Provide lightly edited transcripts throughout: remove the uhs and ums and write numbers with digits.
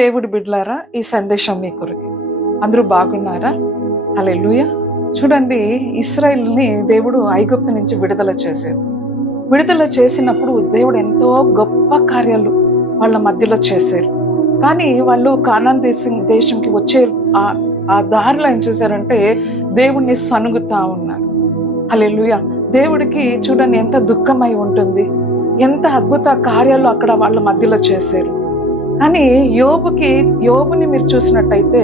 దేవుడి బిడ్డలారా, ఈ సందేశం మీ కొరకు. అందరూ బాగున్నారా? హల్లెలూయా. చూడండి, ఇశ్రాయేలుని దేవుడు ఐగుప్తు నుంచి విడుదల చేశారు. విడుదల చేసినప్పుడు దేవుడు ఎంతో గొప్ప కార్యాలు వాళ్ళ మధ్యలో చేశారు. కానీ వాళ్ళు కానాన్ దేశంకి వచ్చే ఆ దారిలో ఏం చేశారంటే దేవుణ్ణి సనుగుతా ఉన్నారు. హల్లెలూయా. దేవుడికి చూడండి ఎంత దుఃఖమై ఉంటుంది, ఎంత అద్భుత కార్యాలు అక్కడ వాళ్ళ మధ్యలో చేశారు. కానీ యోబుని మీరు చూసినట్టయితే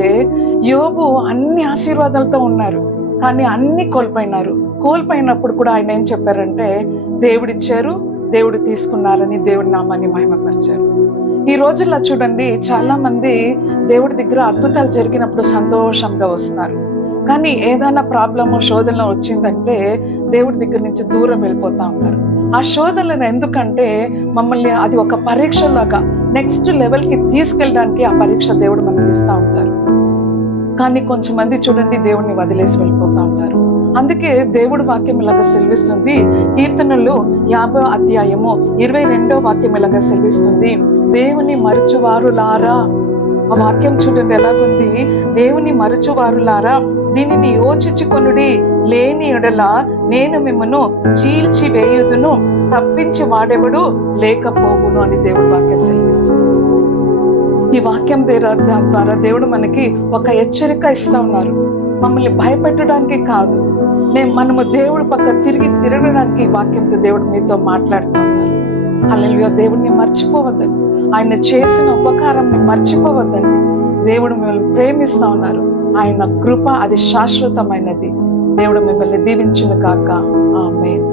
యోబు అన్ని ఆశీర్వాదాలతో ఉన్నారు, కానీ అన్ని కోల్పోయినప్పుడు కూడా ఆయన ఏం చెప్పారంటే దేవుడిచ్చారు, దేవుడు తీసుకున్నారని దేవుడి నామాన్ని మహిమపరిచారు. ఈ రోజుల్లో చూడండి, చాలా మంది దేవుడి దగ్గర అద్భుతాలు జరిగినప్పుడు సంతోషంగా వస్తారు, కానీ ఏదైనా ప్రాబ్లము శోధన వచ్చిందంటే దేవుడి దగ్గర నుంచి దూరం వెళ్ళిపోతా ఉంటారు. ఆ శోధనలు ఎందుకంటే మమ్మల్ని అది ఒక పరీక్షలాగా నెక్స్ట్ లెవెల్కి తీసుకెళ్ళడానికి ఆ పరీక్ష దేవుడు మనకి ఇస్తూ ఉంటారు. కానీ కొంచెం మంది చూడండి దేవుడిని వదిలేసి వెళ్ళిపోతూ ఉంటారు. అందుకే దేవుడు వాక్యం ఇలాగా సెలవిస్తుంది. కీర్తనలు 50వ అధ్యాయము 22వ వాక్యం ఇలాగా సెలవిస్తుంది, దేవుని మరచువారులారా. ఆ వాక్యం చూడండి ఎలాగుంది, దేవుని మరచువారులారా దీనిని యోచించుకొనుడి, లేని ఎడల నేను మిమ్మను చీల్చి వేయుదును, తప్పించి వాడెవడు లేకపోవును అని దేవుడు వాక్యం సెలవిస్తుంది. ఈ వాక్యం ద్వారా దేవుడు మనకి ఒక హెచ్చరిక ఇస్తా ఉన్నారు. మమ్మల్ని భయపెట్టడానికి కాదు, మనము దేవుడి పక్క తిరగడానికి వాక్యంతో దేవుడు మీతో మాట్లాడుతూ ఉన్నారు. హల్లెలూయా. దేవుడిని మర్చిపోవద్దండి, ఆయన చేసిన ఉపకారాన్ని మర్చిపోవద్దండి. దేవుడు మిమ్మల్ని ప్రేమిస్తా ఉన్నారు. ఆయన కృప అది శాశ్వతమైనది. దేవుడు మిమ్మల్ని దీవించును గాక. ఆమేన్.